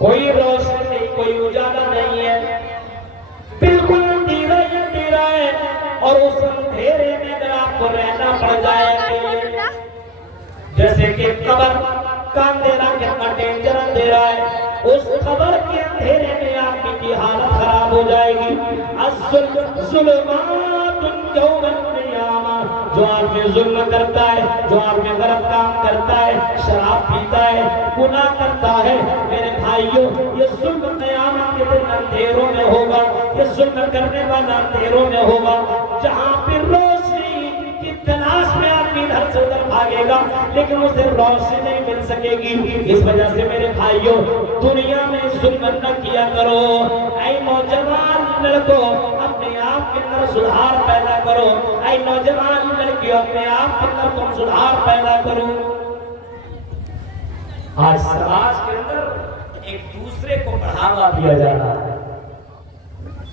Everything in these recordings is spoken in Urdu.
کوئی روشنی نہیں، کوئی اجالا نہیں ہے، بالکل اندھیرا ہی اندھیرا ہے، اور اس اندھیرے میں اگر آپ کو رہنا پڑ جائے جیسے کہ قبر کا اندھیرا کتنا ڈینجر اندھیرا ہے، اس قبر کے اندھیرے میں آدمی کی حالت خراب ہو جائے گی۔ ظلمات یوم القیامہ، جو آدمی ظلم کرتا ہے، جو آدمی غلط کام کرتا ہے، شراب پیتا ہے، گناہ کرتا ہے، میرے بھائیوں یہ ظلم قیامت کے دن اندھیروں میں ہوگا، یہ ظلم کرنے والا اندھیروں میں ہوگا، جہاں پہ روشنی کی تلاش میں آدمی ادھر سے ادھر بھاگے گا لیکن اسے روشنی نہیں مل سکے گی۔ اس وجہ سے میرے بھائیوں دنیا میں ظلم نہ کیا کرو، اے نوجوان لڑکوں اپنے آپ کے اندر سدھار پیدا کرو، اے نوجوان لڑکیوں اپنے آپ کے اندر تم سدھار پیدا کرو۔ آج سماج کے اندر ایک دوسرے کو بڑھاوا دیا جا رہا ہے،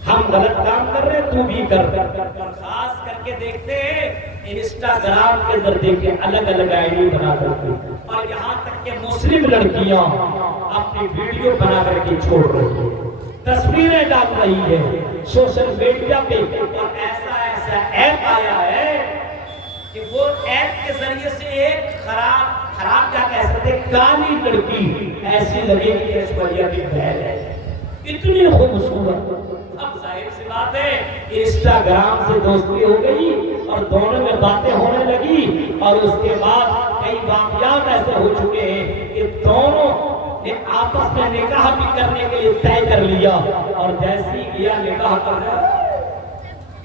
ہم غلط کام کر رہے ہیں تو بھی کر، اور خاص کر کے دیکھتے ہیں انسٹاگرام کے اندر دیکھیں الگ الگ آئی ڈی بنا کرتے، اور یہاں تک کہ مسلم لڑکیاں اپنی ویڈیو بنا کر کے چھوڑ رہی ہیں، تصویریں ڈال رہی ہے سوشل میڈیا پہ، اور ایسا ایپ آیا ہے کہ وہ ایپ کے ذریعے سے ایک خراب کیا کہہ سکتے کالی لڑکی ایسی لگے گی کہ اس پر یہ بھی بہل ہے، اتنی خوبصورت۔ اب ظاہر سی بات ہے انسٹاگرام سے دوستی ہو گئی اور دونوں میں باتیں ہونے لگی، اور اس کے بعد کئی واقعات ایسے ہو چکے ہیں کہ دونوں نے آپس میں نکاح بھی کرنے کے لیے طے کر لیا، اور جیسے ہی کیا نکاح کرنا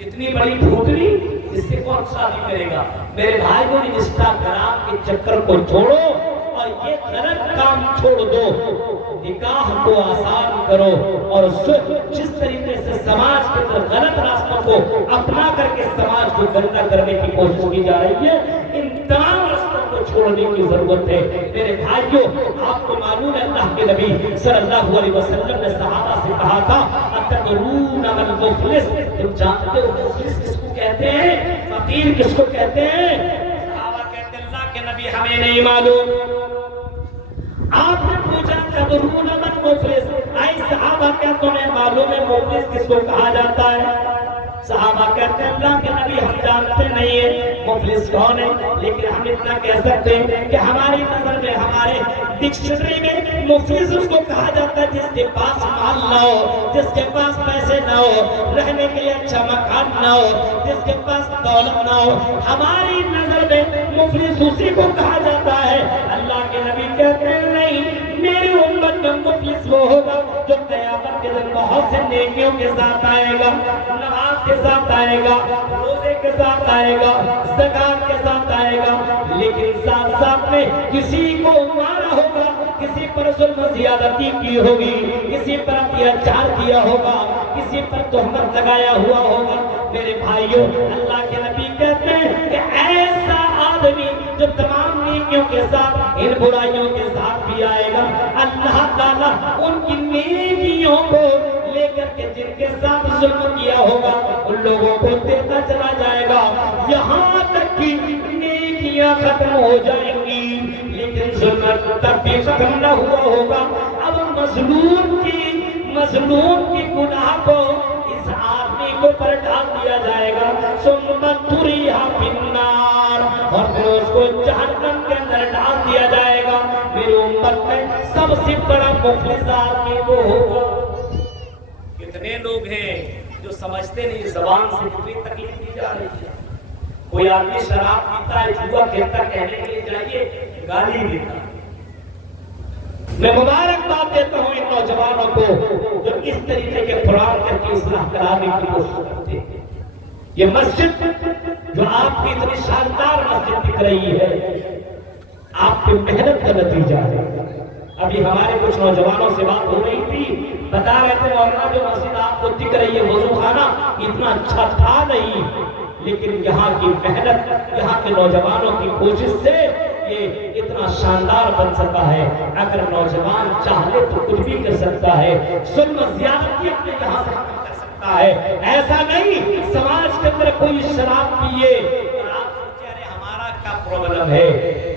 اتنی بڑی بھوتنی، اس سے کون شادی کرے گا؟ میرے بھائی کو انسٹاگرام کے چکر کو چھوڑو اور یہ غلط کام چھوڑ دو، نکاح کو آسان کرو، اور جس طریقے سے سماج کے اندر غلط راستوں کو اپنا کر کے سماج کو گندا کرنے کی کوشش کی جا رہی ہے، ان تمام راستوں کو چھوڑنے کی ضرورت ہے۔ میرے بھائیوں آپ کو معلوم ہے اللہ کے نبی صلی اللہ علیہ وسلم نے صحابہ سے کہا تھا اتدرون من المفلس، تم جانتے ہو مفلس کس کو کہتے ہیں، فقیر کس کو کہتے ہیں؟ صحابہ کہتے ہیں اللہ کے نبی ہمیں نہیں معلوم۔ آپ نے پوچھا تدرون من مفلس، اے صحابہ کیا تمہیں معلوم ہے مفلس کس کو کہا جاتا ہے؟ صحابہ کہتے ہیں اللہ کے نبی ہم جانتے نہیں ہیں مفلس کون ہے، لیکن ہم اتنا کہہ سکتے ہیں کہ ہماری نظر میں ہمارے ڈکشنری میں مفلس اس کو کہا جاتا ہے جس کے پاس مال نہ ہو، جس کے پاس پیسے نہ ہو، رہنے کے لیے اچھا مکان نہ ہو، جس کے پاس دولت نہ ہو، ہماری نظر میں مفلس اسی کو کہا جاتا ہے۔ اللہ کے نبی کہتے ہیں نہیں، میری امت میں مفلس وہ ہوگا جو قیامت کے دن بہت سے نیکیوں کے ساتھ آئے گا، نماز کے ساتھ آئے گا، روزے کے ساتھ آئے گا، زکات کے ساتھ آئے گا، لیکن ساتھ ساتھ میں کسی کو مارا ہوگا، کسی پر ظلم زیادتی کی ہوگی، کسی پر اتیاچار کیا ہوگا، کسی پر تہمت لگایا ہوا ہوگا۔ میرے بھائیوں اللہ کے نبی کہتے ہیں کہ ایسا آدمی جو تمام نیکیوں کے ساتھ ان برائیوں کے ساتھ بھی آئے گا، اللہ تعالیٰ ان کی نیکیوں کو لے کر کے جن کے ساتھ ظلم کیا ہوگا ان لوگوں کو دیتا چلا جائے گا، یہاں تک کہ نیکیاں ختم ہو جائیں گی، لیکن ظلم تب بھی ختم نہ ہوا ہوگا۔ اب مظلوم کی گناہ کو اس آدمی کو پر ڈال دیا جائے گا، ثم تُرِیہا فِی النار، اور پھر اس کو جہنم کے اندر ڈال دیا جائے گا۔ میری امت میں سب سے بڑا مفلس آدمی وہ ہوگا۔ کتنے لوگ ہیں جو سمجھتے نہیں زبان سے کتنی تکلیف دی جا رہی ہے۔ کوئی آدمی شراب پیتا ہے، جوا کھیلتا، کہنے کے لیے جائیے گالی دیتا ہے۔ میں مبارکباد دیتا ہوں ان نوجوانوں کو جو اس طریقے کے قرآن کی اصلاح کرانے کی کوشش کرتے ہیں۔ یہ مسجد جو آپ کی اتنی شاندار مسجد دکھ رہی ہے، آپ کی محنت کا نتیجہ ہے۔ ابھی ہمارے کچھ نوجوانوں سے بات ہو رہی تھی، بتا رہے تھے مولانا جو مسجد آپ کو دکھ رہی ہے وضو خانہ اتنا اچھا تھا نہیں، لیکن یہاں کی محنت، یہاں کے نوجوانوں کی کوشش سے یہ اتنا شاندار بن سکا ہے۔ اگر نوجوان چاہے تو کچھ بھی کر سکتا ہے، ظلم زیادتی اپنے یہاں سے ختم کر سکتا ہے۔ ایسا نہیں سماج کے اندر کوئی شراب پیے اور آپ سوچے ارے ہمارا کیا پرابلم ہے،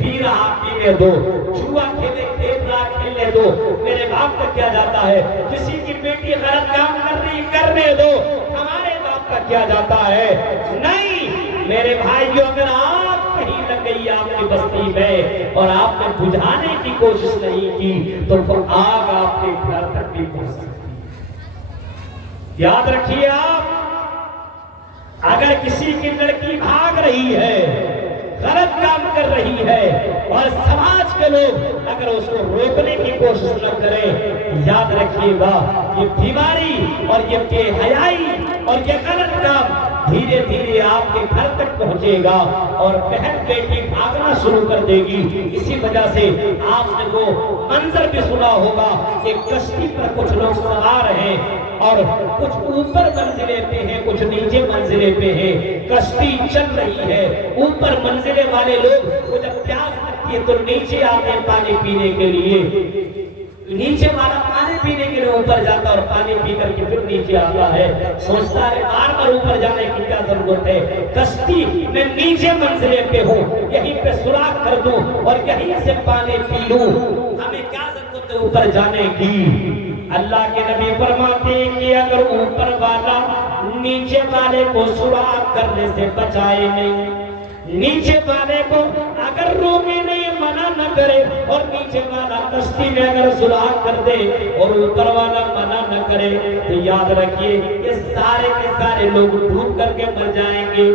پی رہا پینے دو، جوا کھیل رہا کھیلنے دو، میرے باپ کا کیا جاتا ہے؟ کسی کی بیٹی غلط کام کر رہی کرنے دو، ہمارے باپ کا کیا جاتا ہے؟ نہیں میرے بھائیو، اگر آگ کہیں لگ گئی آپ کی بستی میں اور آپ نے بجھانے کی کوشش نہیں کی تو وہ آگ آپ کے گھر تک بھی پہنچ سکتی ہے۔ یاد رکھیے آپ، اگر کسی کی لڑکی بھاگ رہی ہے، غلط کام کر رہی ہے اور سماج کے لوگ اگر اس کو روکنے کی کوشش نہ کریں، یاد رکھیے گا یہ بیماری اور یہ بے حیائی اور یہ غلط کام دھیرے دھیرے آپ کے گھر تک پہنچے گا اور بہن بیٹی بھاگنا شروع کر دے گی۔ اسی وجہ سے آپ نے وہ منظر بھی سنا ہوگا کہ کشتی پر کچھ لوگ سوار ہیں اور کچھ اوپر منزلے پہ ہیں، کچھ نیچے منزلے پہ ہیں، کشتی چل رہی ہے، اوپر منزلے والے لوگ وہ جب پیاس لگتی ہے تو نیچے آتے ہیں پانی پینے کے لیے، نیچے والا پانی پینے کے لیے اوپر جاتا اور پانی پی کر کے پھر نیچے آتا ہے، سوچتا ہے بار بار اوپر جانے کی کیا ضرورت ہے، کشتی میں نیچے منزلے پہ ہوں، یہیں پہ سوراخ کر دوں اور یہیں سے پانی پی لوں، ہمیں کیا ضرورت ہے اوپر جانے کی؟ اللہ کے نبی فرماتے ہیں کہ اگر اوپر والا نیچے والے کو سوراخ کرنے سے بچائے نہیں، نیچے والے کو اگر روکے نہیں، منع نہ کرے، اور نیچے والا کشتی میں اگر سوراخ کر دے اور اوپر والا منع نہ کرے تو یاد رکھیے یہ سارے کے سارے لوگ ڈوب کر کے مر جائیں گے۔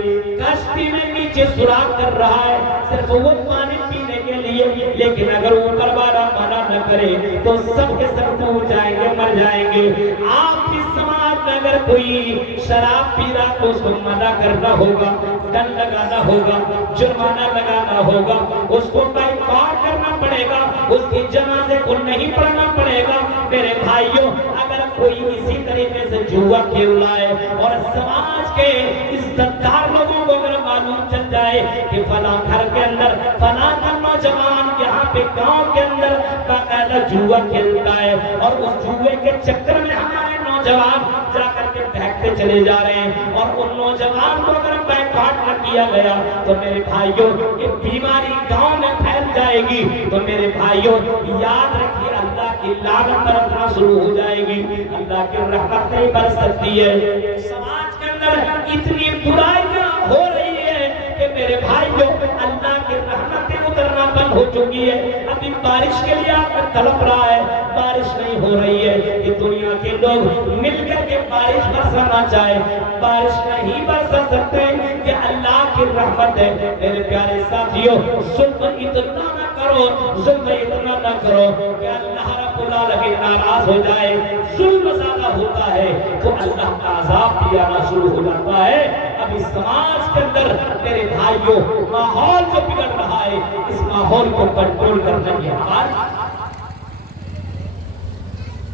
کشتی میں نیچے سوراخ کر رہا ہے صرف وہ پانی پینے کے لیے، لیکن اگر اوپر والا منع نہ کرے تو سب کے سب ڈوب جائیں گے، مر جائیں گے۔ آپ کی سماج میں اگر کوئی شراب پی رہا تو اس کو منع کرنا ہوگا، ڈنڈ لگانا ہوگا، جرمانہ لگانا ہوگا، اس کو بائیکاٹ کرنا پڑے گا، اس کی جنازے کو نہیں پڑھنا پڑے گا۔ میرے بھائیوں، اگر کوئی اسی طریقے سے جوا کھیل رہا ہے اور سماج کے عزت دار لوگوں کو اگر معلوم چل جائے کہ فلاں گھر کے اندر فلاں کا نوجوان یہاں پہ گاؤں کے اندر باقاعدہ جوا کھیلتا ہے اور اس جوے کے چکر میں ہمارے نوجوان جا کر کے بہکتے چلے جا رہے ہیں اور ان نوجوان کو اگر بائیکاٹ نہ کیا گیا تو میرے بھائیوں یہ بیماری گاؤں میں پھیل جائے گی، تو میرے بھائیوں یاد رکھیے اللہ کی لعنت برسنا شروع ہو جائے گی، اللہ کی رحمت نہیں برس سکتی ہے۔ سماج کے اندر اتنی برائیاں ہو رہی ہے کہ میرے بھائیوں اللہ کی رحمتیں اترنا بند ہو چکی ہے۔ ابھی بارش کے لیے آپ تڑپ رہا ہے، بارش نہیں ہو رہی ہے، یہ دنیا کے لوگ مل کر کے بارش برسانا چاہے، بارش نہیں برسا سکتے، کہ اللہ کی رحمت ہے۔ میرے پیارے ساتھیوں، ظلم اتنا نہ کرو، ظلم اتنا نہ کرو کہ اللہ رب العالمین ناراض ہو جائے۔ ظلم زیادہ ہوتا ہے تو اللہ کا عذاب بھی آنا شروع ہو جاتا ہے۔ ابھی سماج کے اندر میرے بھائیوں ماحول جو بگڑ رہا ہے، اس ماحول کو کنٹرول کرنا یہ ہمارا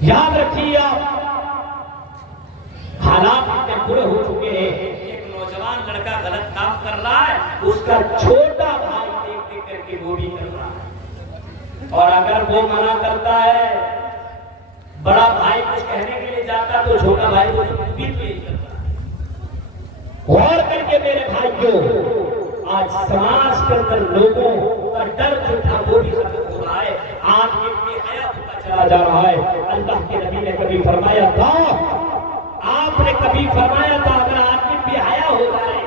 یاد رکھیے۔ آپ حالات اتنے برے ہو چکے ہیں، ایک نوجوان لڑکا غلط کام کر رہا ہے، اس کا چھوٹا بھائی دیکھ دیکھ کر کے وہ بھی کر رہا ہے، اور اگر وہ منع کرتا ہے، بڑا بھائی کچھ کہنے کے لیے جاتا تو چھوٹا بھائی وہ بھی کرتا ہے۔ غور کر کے میرے بھائیوں، آج سماج کے اندر لوگوں کا ڈر جو تھا وہ بھی ختم ہو رہا ہے، آج بے حیا ہوتا چلا جا رہا ہے۔ اللہ کے نبی نے کبھی فرمایا تھا، آپ نے کبھی فرمایا تھا اگر آدمی بے حیا ہو جائے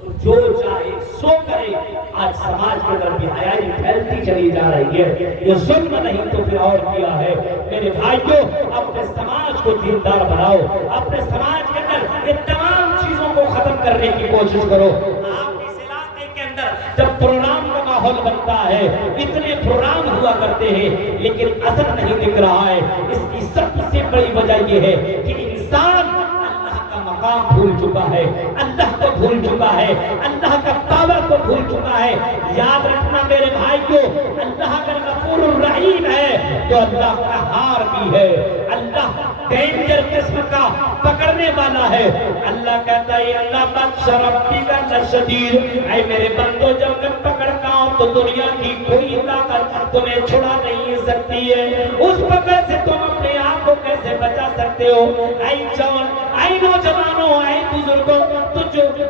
تو جو چاہے سو کرے۔ آج سماج کے اندر بے حیائی پھیلتی چلی جا رہی ہے، یہ ظلم نہیں تو پھر اور کیا ہے؟ میرے بھائیوں، اپنے سماج کو دیندار بناؤ، اپنے سماج کے اندر یہ تمام چیزوں کو ختم کرنے کی کوشش کرو۔ آپ اس علاقے کے اندر جب پروگرام کا ماحول بنتا ہے، اتنے پروگرام ہوا کرتے ہیں لیکن اثر نہیں دکھ رہا ہے، اس کی سب سے بڑی وجہ یہ ہے کہ انسان اللہ کا مقام بھول چکا ہے، اللہ کو بھول چکا ہے، اللہ کا پاور کو بھول چکا ہے۔ یاد رکھنا میرے بھائیوں، اللہ کا غفور الرحیم ہے تو اللہ کا ہار بھی ہے، اللہ ڈینجر قسم کا پکڑنے والا ہے۔ اللہ کہتا ہے اللہ بخش ربی کا لشدید، اے میرے بندو جب میں پکڑتا ہوں تو دنیا کی کوئی طاقت تمہیں چھڑا نہیں سکتی ہے، اس پکڑ سے تم اپنے آپ کو کیسے بچا سکتے ہو؟ اے جوان، اے نوجوانوں، اے بزرگوں، تو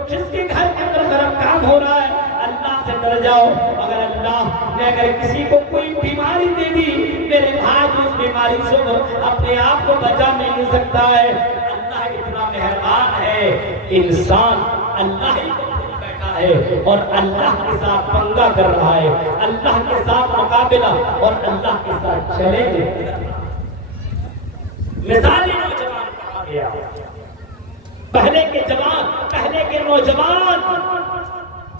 جس کے گھر کے اندر غلط کام ہو رہا ہے، اللہ سے ڈر جاؤ. اگر اللہ نے اگر کسی کو کوئی بیماری دے دی میرے بھائی اس بیماری سے اپنے آپ کو بچا نہیں سکتا ہے. اللہ اتنا مہربان ہے. انسان اللہ ہی کو بھول بیٹھا ہے اور اللہ کے ساتھ پنگا کر رہا ہے, اللہ کے ساتھ مقابلہ اور اللہ کے ساتھ چیلنج. مثالی نوجوان کہا گیا, پہلے کے جوان, پہلے کے نوجوان,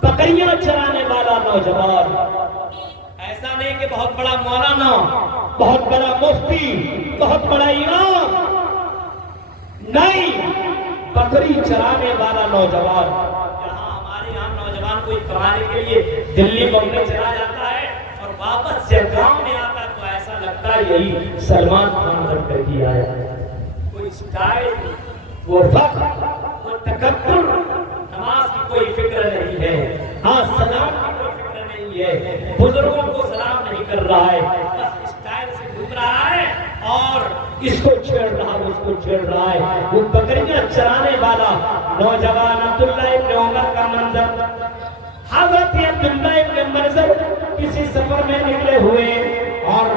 بکریاں چرانے والا نوجوان. ایسا نہیں کہ بہت بڑا مولانا, بہت بڑا مفتی, بہت بڑا امام, نہیں, بکری چرانے والا نوجوان. یہاں ہمارے یہاں نوجوان کوئی کمانے کے لیے دلی بمبئی چلا جاتا ہے اور واپس جب گاؤں میں آتا تو ایسا لگتا ہے یہی سلمان خان بن کر دیا ہے. کوئی اسٹائل, وہ فخر, وہ تکبر, نماز کی کوئی فکر نہیں ہے, ہاں سلام کی کوئی فکر نہیں ہے, بزرگوں کو سلام نہیں کر رہا ہے, بس اسٹائل سے گھوم رہا ہے اور اس کو چھیڑ رہا ہے, اس کو چھیڑ رہا ہے. وہ بکریاں چرانے والا نوجوان عبداللہ ابن عمر کا منظر. حضرت عبداللہ ابن مرزر کسی سفر میں نکلے ہوئے اور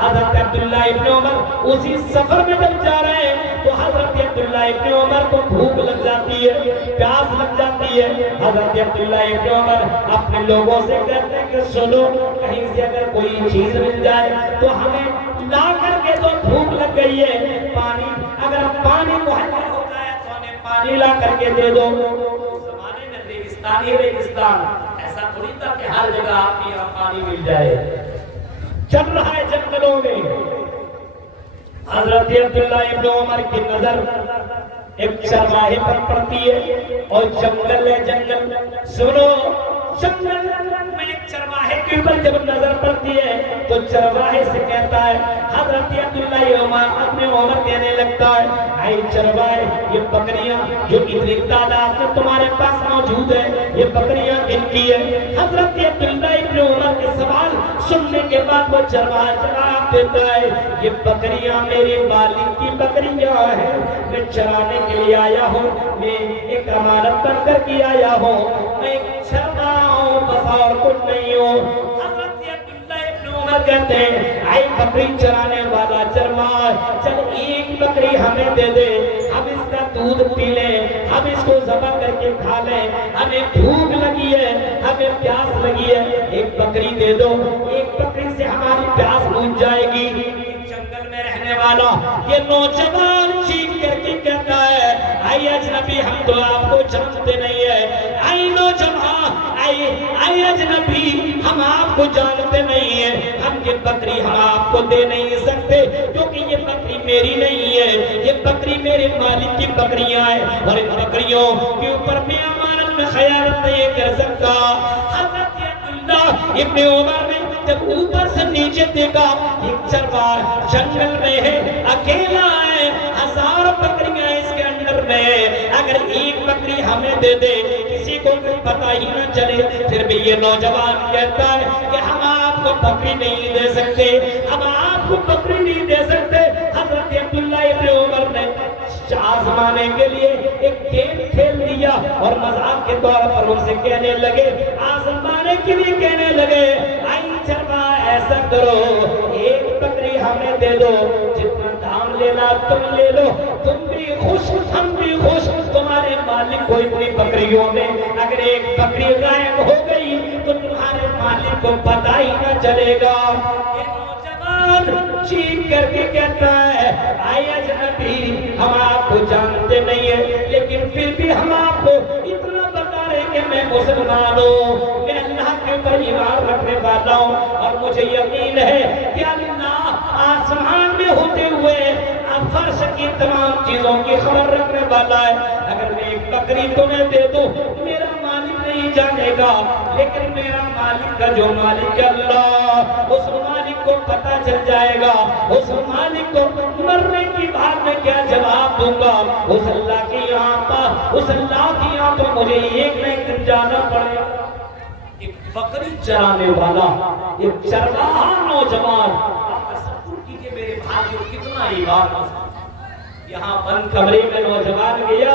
حضرت عبداللہ ابن عمر اسی سفر میں جب جا رہے ہیں تو حضرت عبداللہ ابن عمر کو بھوک لگ جاتی ہے, پیاس لگ جاتی ہے. حضرت عبداللہ ابن عمر اپنے لوگوں سے کہتے ہیں کہ سنو, کہیں سے اگر کوئی چیز مل جائے تو ہمیں لا کر کے دو, بھوک لگ گئی ہے. پانی, اگر پانی مہیا ہوتا ہے تو ہمیں پانی لا کر کے دے دو. زمانے میں ریگستان ہی ریگستان, ایسا تھوڑی تھا کہ ہر جگہ آپ کو یہاں پانی مل جائے. چل رہا ہے جنگلوں میں. حضرت عبداللہ ابن عمر کی نظر ایک چرواہے پر پڑتی ہے اور جنگل ہے, جنگل, سنو, جنگل میں ایک چرواہے کے اوپر جب نظر پڑتی ہے تو چرواہے سے کہتا ہے, حضرت عبداللہ اپنے عمر کہنے لگتا ہے, اے چرواہے, یہ بکریاں جو اتنی تعداد میں تمہارے پاس موجود ہے یہ بکریاں کن کی ہے؟ حضرت عبداللہ ابن عمر کے سوال سننے کے بعد وہ چرواہا جواب دیتا ہے, یہ بکریاں میرے مالک کی بکریاں ہیں, میں چرانے کے لیے آیا ہوں, میں ایک امانت بن کر کے آیا ہوں, میں ایک چرواہا ہوں, بس اور کچھ نہیں ہوں. حضرت عبداللہ ابن عمر کہتے ہیں, اے بکری چرانے والا چرواہا, چل ایک بکری ہمیں دے دے, ہم اس کا دودھ پی لیں, ہم اس کو ذبح کر کے کھا لیں, ہمیں بھوک لگی ہے, ہمیں پیاس لگی ہے, ایک بکری دے دو, ایک بکری سے ہماری پیاس بجھ جائے گی. جنگل میں رہنے والا یہ نوجوان چیخ کر کے کہتا ہے, اے اجنبی, ہم تو آپ کو جانتے نہیں ہے. اے نوجوان, اے اجنبی, ہم آپ کو جانتے نہیں ہیں, ہم یہ بکری ہم آپ کو دے نہیں سکتے کیونکہ یہ بکری میری نہیں ہے, یہ بکری میرے مالک کی بکریاں ہیں اور ان بکریوں کے اوپر میں امانت میں خیانت نہیں کر سکتا. حضرت عبداللہ ابن عمر نے جب اوپر سے نیچے دیکھا, ایک چرواہا جنگل میں ہے, اکیلا ہے, ہزار بکریاں اس کے اندر میں, اگر ایک بکری ہمیں دے دے کسی کو پتہ ہی نہ چلے. پھر بھی یہ نوجوان کہتا ہے کہ ہم آپ کو بکری نہیں دے سکتے, ہم آپ کو بکری نہیں دے سکتے. حضرت عبداللہ ابن عمر نے آزمانے کے لیے ایک گیم کھیل دیا اور مذاق کے طور پر ان سے کہنے لگے, آزمانے کے لیے کہنے لگے, اے چرواہا ایسا کرو, ایک بکری ہمیں دے دو, جتنا دام لینا تم لے لو, تم بھی خوش ہم بھی خوش, تمہارے مالک کو اتنی بکریوں میں اگر ایک بکری غائب ہو گئی تو تمہارے مالک کو پتہ ہی نہ چلے گا. یہ نوجوان چیخ کر کے کہتا ہے, اے اجنبی, ہم آپ کو جانتے نہیں ہیں لیکن پھر بھی ہم آپ کو اتنا بتا رہے کہ میں مسلمان ہوں, میں اللہ کے اوپر ایمان رکھنے والا ہوں اور مجھے یقین ہے کہ اللہ آسمان میں ہوتے ہوئے فرش کی تمام چیزوں کی خبر رکھنے والا ہے. اگر میں ایک بکری تمہیں دے دوں میرا مالک نہیں جانے گا, لیکن میرا مالک کا جو مالک ہے اللہ, اس مالک کو پتہ چل جائے گا. اس مالک کو مرنے کی بات میں کیا جواب دوں گا, اس اللہ کے یہاں پر, اس اللہ کے یہاں پر مجھے ایک نہ ایک دن جانا پڑے گا. ایک بکری چرانے والا, ایک چرواہا نوجوان, تصور کیجئے میرے بھائیو کتنا ایمان. یہاں بند کمرے میں نوجوان گیا,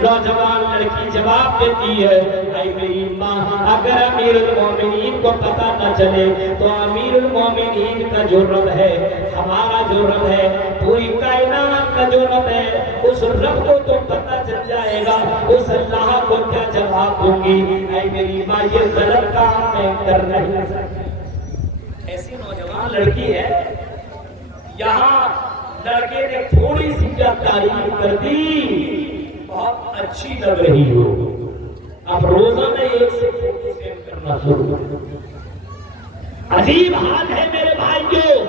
نوجوان لڑکی جواب دیتی ہے اے میری ماں اگر امیر المومنین کو پتہ نہ چلے تو امیر المومنین کا جو رب ہے ہمارا جو رب ہے پوری کائنات کا جو رب ہے اس رب کو تو پتہ چل جائے گا اس اللہ کو کیا جواب دوں گی اے میری ماں یہ غلط کام میں کر نہیں سکتی ایسی نوجوان لڑکی ہے یہاں لڑکے نے تھوڑی سی کیا تعریف کر دی بہت اچھی لگ رہی ہو اب روزانہ ایک سے فوٹو سینڈ کرنا شروع عجیب حال ہے میرے بھائیوں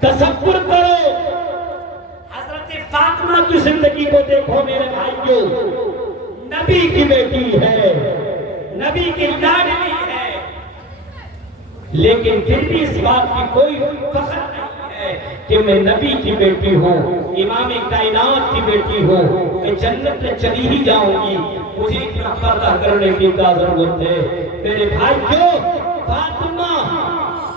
تصور کرو حضرت فاطمہ کی زندگی کو دیکھو میرے بھائیوں نبی کی بیٹی ہے نبی کی لاڈلی ہے لیکن پھر بھی اس بات کی کوئی فخر نہیں ہے کہ میں نبی کی بیٹی ہوں امام کائنات کی بیٹی ہوں میں جنت میں چلی ہی جاؤں گی مجھے اتنا پردہ کرنے کی کیا ضرورت ہے میرے بھائیوں فاطمہ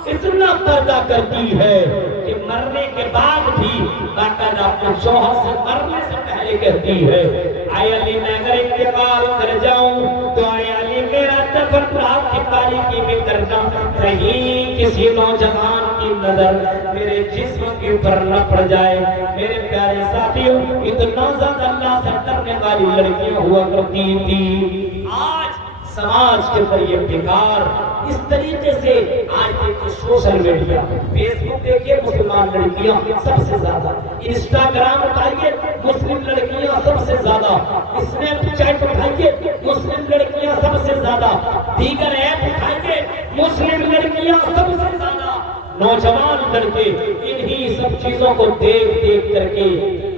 اتنا پردہ کرتی ہے کہ مرنے کے بعد بھی باقاعدہ اپنے شوہر سے مرنے سے پہلے کہتی ہے اے علی میں اگر انتقال کر جاؤں تو اے علی میرا دفن رات کی تاریکی میں کرنا کہیں کسی نوجوان کی نظر میرے جسم کے اوپر نہ پڑ جائے میرے پیارے ساتھیوں اتنا زیادہ اللہ سے ڈرنے والی لڑکیاں ہوا کرتی تھی آج سماج کے اندر یہ ابتکار اس طریقے سے آج دیکھیں سوشل میڈیا فیس بک دیکھیے مسلمان لڑکیاں سب سے زیادہ انسٹاگرام اٹھائیے مسلم لڑکیاں سب سے زیادہ اسنیپ چیٹ اٹھائیے مسلم لڑکیاں سب سے زیادہ دیگر ایپ اٹھائیے مسلم لڑکیاں سب سے زیادہ نوجوان لڑکے انہی سب چیزوں کو دیکھ دیکھ کر کے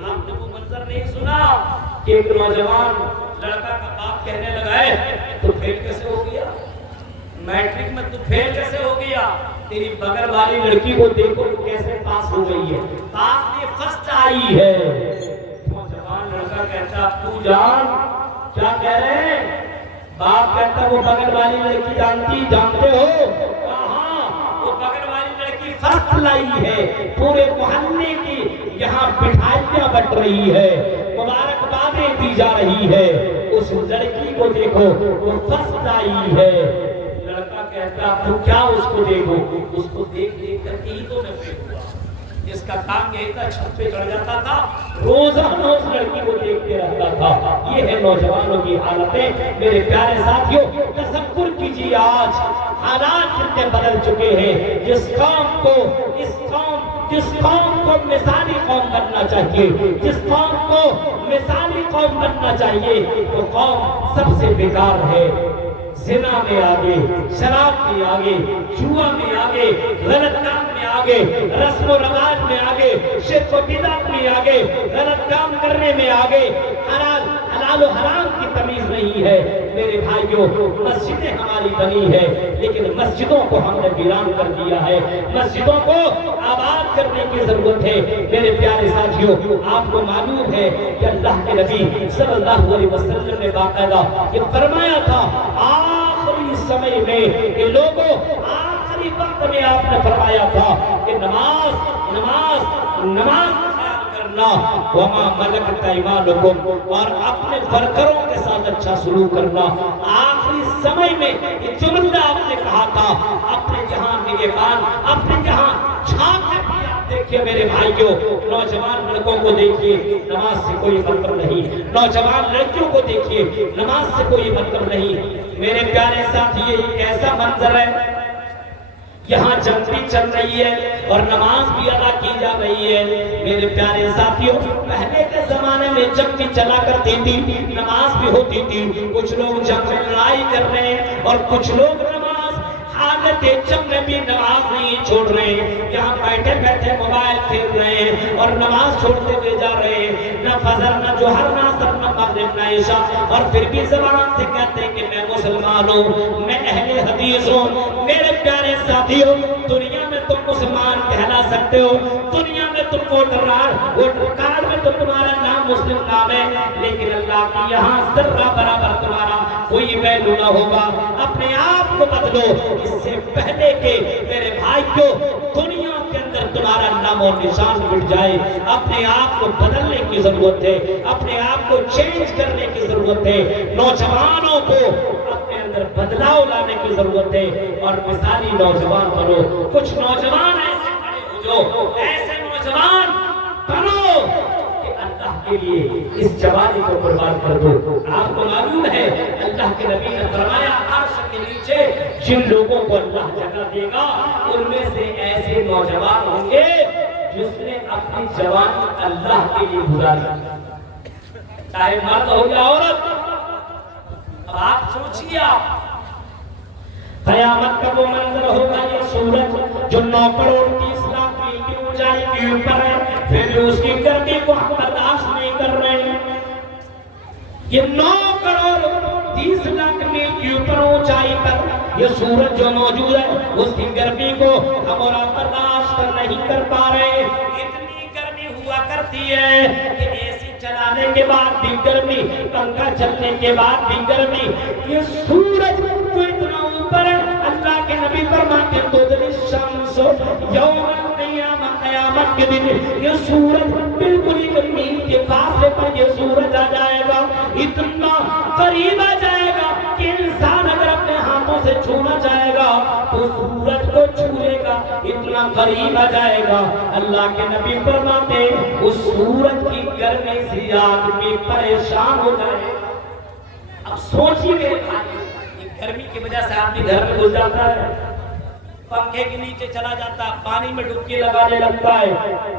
آپ نے وہ منظر نہیں سنا کہ ایک نوجوان لڑکا کا باپ کہنے لگا ہے تو فیل کیسے ہو گیا میٹرک میں تو فیل کیسے ہو گیا تیری بغل والی لڑکی کو دیکھو کیسے پاس ہو گئی ہے پاس میں فرسٹ آئی ہے نوجوان لڑکا کہتا تو جان کیا کہہ رہے ہیں باپ کہتا وہ بغل والی لڑکی جانتے ہو کہاں وہ بغل والی لڑکی فرسٹ لائی ہے پورے محلے کی یہاں مٹھائیاں بٹ رہی ہے مبارکبادیں دی جا رہی ہے اس لڑکی کو دیکھو وہ فرسٹ آئی ہے لڑکا کہتا تو کیا اس کو دیکھو اس کو دیکھ دیکھ کر کے ہی تو میں فیل ہوا جس کا کام یہی تھا چھت پہ چڑھ جاتا تھا روزانہ اس لڑکی کو دیکھتے رہتا تھا یہ ہے نوجوانوں کی حالتیں میرے پیارے ساتھیوں تصور کیجیے آج حالات کتنے بدل چکے ہیں جس قوم کو مثالی قوم بننا چاہیے جس قوم کو مثالی قوم بننا چاہیے وہ قوم سب سے بیکار ہے زنا میں آگے شراب میں آگے جوا میں آگے غلط کام میں آگے رسم و رواج میں آگے شرک و بدعت میں آگے غلط کام کرنے میں آگے حلال و حرام کی تمیز نہیں ہے میرے بھائیوں مسجدیں ہماری بنی ہے لیکن مسجدوں کو ہم نے ویران کر دیا ہے مسجدوں کو آباد کرنے کی ضرورت ہے میرے پیارے ساتھیوں آپ کو معلوم ہے کہ اللہ کے نبی صلی اللہ علیہ وسلم نے باقاعدہ یہ فرمایا تھا آخری سمے میں کہ لوگوں آخری وقت میں آپ نے فرمایا تھا کہ نماز کرنا وما ملکت ایمانکم اور اپنے ورکروں کے ساتھ اچھا سلوک کرنا آخری سمے میں یہ جملہ آپ نے کہا تھا اپنے جہاں نگہبان اپنے جہاں چھاپ کر بھی آپ دیکھیے میرے بھائیوں نوجوان لڑکوں کو دیکھیے نماز سے کوئی مطلب نہیں نوجوان لڑکیوں کو دیکھیے نماز سے کوئی مطلب نہیں میرے پیارے ساتھی یہ کیسا منظر ہے یہاں جنگ بھی چل رہی ہے اور نماز بھی ادا کی جا رہی ہے میرے پیارے ساتھیوں پہلے کے زمانے میں جنگ بھی چلا کرتی تھی نماز بھی ہوتی تھی کچھ لوگ جنگ میں لڑائی کر رہے ہیں اور کچھ لوگ نماز حالت جنگ میں بھی نماز نہیں چھوڑ رہے ہیں یہاں بیٹھے بیٹھے موبائل کھیل رہے ہیں اور نماز چھوڑتے ہوئے جا رہے ہیں نہ فجر نہ جوہر نہ عصر نہ مغرب نہ عشاء اور پھر بھی زبان سے کہتے ہیں کہ میں مسلمان ہوں میں اہل حدیث ہوں میرے پیارے ساتھیوں دنیا میں تم مسلمان کہلا سکتے ہو دنیا میں تم ووٹر کارڈ میں تو تمہارا نام مسلم نام ہے لیکن اللہ کی یہاں ذرہ برابر تمہارا کوئی ویلو نہ ہوگا اپنے آپ کو بدلو اس سے پہلے کہ میرے بھائیوں دنیا کے اندر تمہارا نام نام اور نشان مٹ جائے. اپنے آپ کو بدلنے کی ضرورت ہے, اپنے آپ کو چینج کرنے کی ضرورت ہے. نوجوانوں کو اپنے اندر بدلاؤ لانے کی ضرورت ہے اور مثالی نوجوان بنو. کچھ نوجوان ایسے کھڑے ہو جو ایسے نوجوان بنو کہ اللہ کے لیے اس جوانی کو قربان کر دو. آپ کو معلوم ہے اللہ کے نبی نے فرمایا عرش کے نیچے جن لوگوں کو اللہ جگہ دے گا ان میں سے ایسے نوجوان ہوں گے جس نے اپنی جوانی اللہ کے لیے گزاری, چاہے مرد ہو یا عورت. اب آپ سوچیے, قیامت کا وہ منظر ہوگا یہ سورج جو 9 کروڑ 30 لاکھ میل کی اونچائی کے اوپر ہے, پھر بھی اس کی گرمی کو ہم برداشت نہیں کر رہے ہیں. یہ 9 کروڑ 30 لاکھ میل کے اوپر اونچائی پر یہ سورج جو موجود ہے اس کی گرمی کو ہم اور آپ برداشت نہیں کر پا رہے. اتنی گرمی ہوا کرتی ہے کہ اے سی چلانے کے بعد بھی گرمی, پنکھا چلنے کے بعد بھی گرمی. یہ سورج جو اتنا اوپر ہے, اللہ کے نبی فرماتے ہیں تدنی الشمس یوم القیامہ, قیامت کے دن یہ سورج بالکل ایک میل کے فاصلے پر یہ سورج آ جائے گا, اتنا قریب آ جائے گا کہ انسان اگر اپنے ہاتھوں سے چھونا چاہے گا تو سورج کو چھو لے گا, اتنا قریب آ جائے گا. اللہ کے نبی فرماتے ہیں اس سورج کی گرمی سے آدمی پریشان ہو جائے. اب سوچیے میرے بھائی, گرمی کی وجہ سے آدمی گھر میں گھس جاتا ہے, پنکھے کے نیچے چلا جاتا ہے, پانی میں ڈبکی لگانے لگتا ہے.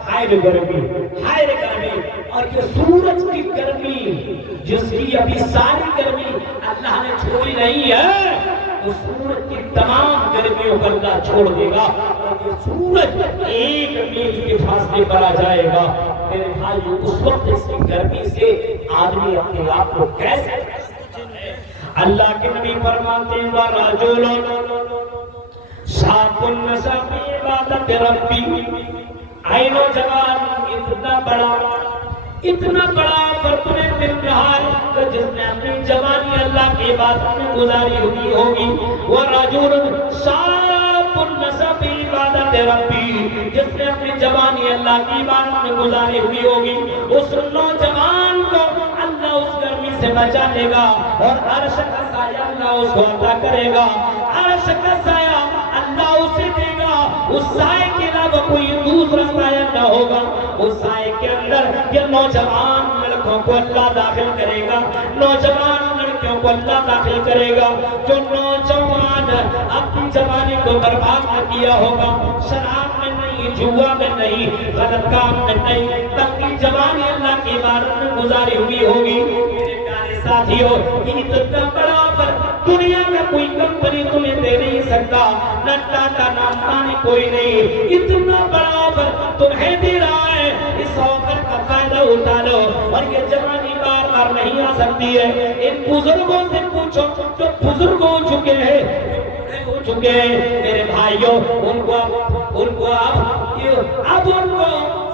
ہائے رے گرمی, ہائے رے گرمی. اور یہ سورج کی گرمی جس کی ابھی ساری گرمی اللہ نے چھوڑی نہیں ہے, وہ سورج کی تمام گرمیوں کو اللہ چھوڑ دے گا اور یہ سورج 1 میل کے فاصلے پر آ جائے گا. میرے بھائی اس وقت اس کی گرمی سے آدمی اپنے آپ کو کیسے, اللہ کے نبی فرماتے ہیں وَرَجُلٌ شَابٌ نَشَأَ فِي عِبَادَةِ رَبِّهِ. اے نوجوان, اتنا بڑا فرق مل رہا ہے کہ جس نے اپنی جوانی اللہ کی عبادت میں گزاری ہوئی ہوگی. وَرَجُلٌ شَابٌ نَشَأَ فِي عِبَادَةِ رَبِّهِ, جس نے اپنی جوانی اللہ کی عبادت میں گزاری ہوئی ہوگی, اس نوجوان کو اللہ اس گرمی سے بچا لے گا اور عرش کا سایہ اللہ اس کو عطا کرے گا. عرش کا سایہ اللہ اسے دے گا, اس سائے کے علاوہ کوئی دوسرا سایہ نہ ہوگا. اس سائے کے اندر یہ نوجوان لڑکوں کو اللہ داخل کرے گا, نوجوان لڑکیوں کو اللہ داخل کرے گا. جو نوجوان اپنی جوانی کو برباد نہ کیا ہوگا, شراب میں نہیں, جوا میں نہیں, غلط کام میں نہیں, بلکہ جوانی اللہ کی عبادت میں گزاری ہوئی ہوگی. میرے پیارے ساتھیوں, یہ اتنا بڑا آفر دنیا میں کوئی کمپنی تمہیں دے نہیں سکتا, نہ ٹاٹا نہ امبانی کوئی نہیں. اتنا بڑا آفر تمہیں دے رہا ہے, اس آفر کا فائدہ اٹھا لو. اور یہ جوانی بار بار نہیں آ سکتی ہے. ان بزرگوں سے پوچھو جو بزرگ ہو چکے ہیں, ہو چکے ہیں میرے بھائیوں, ان کو اب ان کو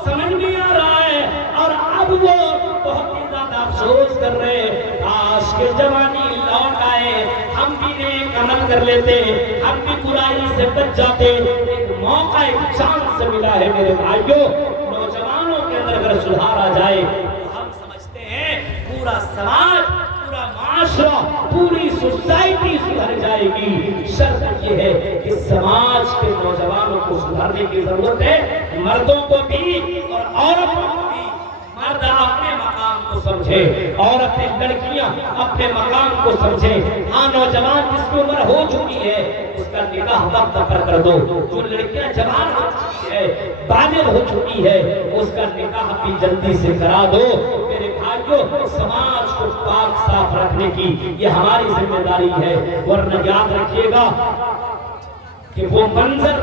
سمجھ نہیں آ رہا ہے اور اب وہ بہت ہی زیادہ افسوس کر رہے ہیں. کاش کے جوانی لوٹ آئے, ہم بھی نیک عمل کر لیتے, ہم بھی برائی سے بچ جاتے. ایک موقع, ایک چانس ملا ہے میرے بھائیوں. نوجوانوں کے اندر اگر سدھار آ جائے تو ہم سمجھتے ہیں پورا سماج, پورا معاشرہ, پوری سوسائٹی سدھر جائے گی. شرط یہ ہے کہ سماج کے نوجوانوں کو سدھارنے کی ضرورت ہے, مردوں کو بھی اور عورتوں کو بھی. مرد اپنے مقام کو سمجھے, عورتیں لڑکیاں اپنے مقام کو سمجھے. ہاں, نوجوان جس کی عمر ہو چکی ہے اس کا نکاح وقت پر کر دو. جو لڑکیاں جوان ہو چکی ہے, بالغ ہو چکی ہے, اس کا نکاح بھی جلدی سے کرا دو. میرے بھائیوں, سماج کو پاک صاف رکھنے کی یہ ہماری ذمہ داری ہے. ورنہ یاد رکھیے گا کہ وہ منظر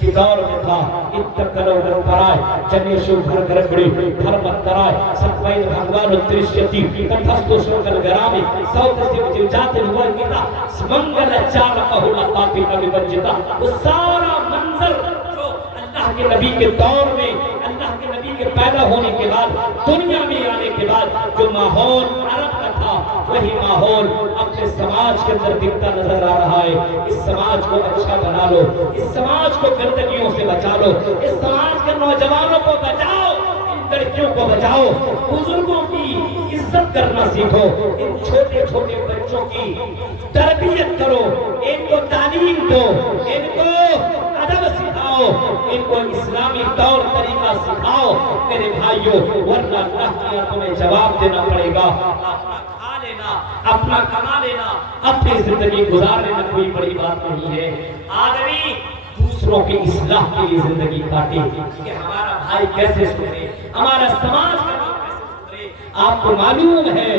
کی دور میں تھا, اتکلو گرپرائے چنیشو گھر گھر بڑی گھر مت کرائے ستوائن بھگوان اترشیتی کتھستو شوکل گرامی سوت سیو جاتے ہوئے گیتا سمنگل چار کہولا پاپی کبھی بنجتا. وہ سارا منظر جو اللہ کے نبی کے دور میں اللہ کے نبی کے پیدا ہونے کے بعد دنیا میں آنے کے بعد جو ماحول عرب کا تھا وہی ماحول اپنے سماج کے اندر دکھتا نظر آ رہا ہے۔ اس سماج کو اچھا بنا لو، اس سماج کو گندگیوں سے بچا لو، اس سماج کے نوجوانوں کو بچاؤ، لڑکیوں کو بچاؤ، بزرگوں کی عزت کرنا سیکھو، ان چھوٹے چھوٹے بچوں کی تربیت کرو، ان کو تعلیم دو، ان کو ادب سکھاؤ، ان کو اسلامی طور طریقہ سکھاؤ میرے بھائیوں، ورنہ اللہ کی تمہیں جواب دینا پڑے گا۔ اپنا کھا لینا، اپنا کما لینا، اپنی زندگی گزار لینا کوئی بڑی بات نہیں ہے۔ آدمی دوسروں کی اصلاح کے لیے زندگی کاٹے کہ ہمارا بھائی کیسے سدھرے، ہمارا سماج کیسے سدھرے۔ آپ کو معلوم ہے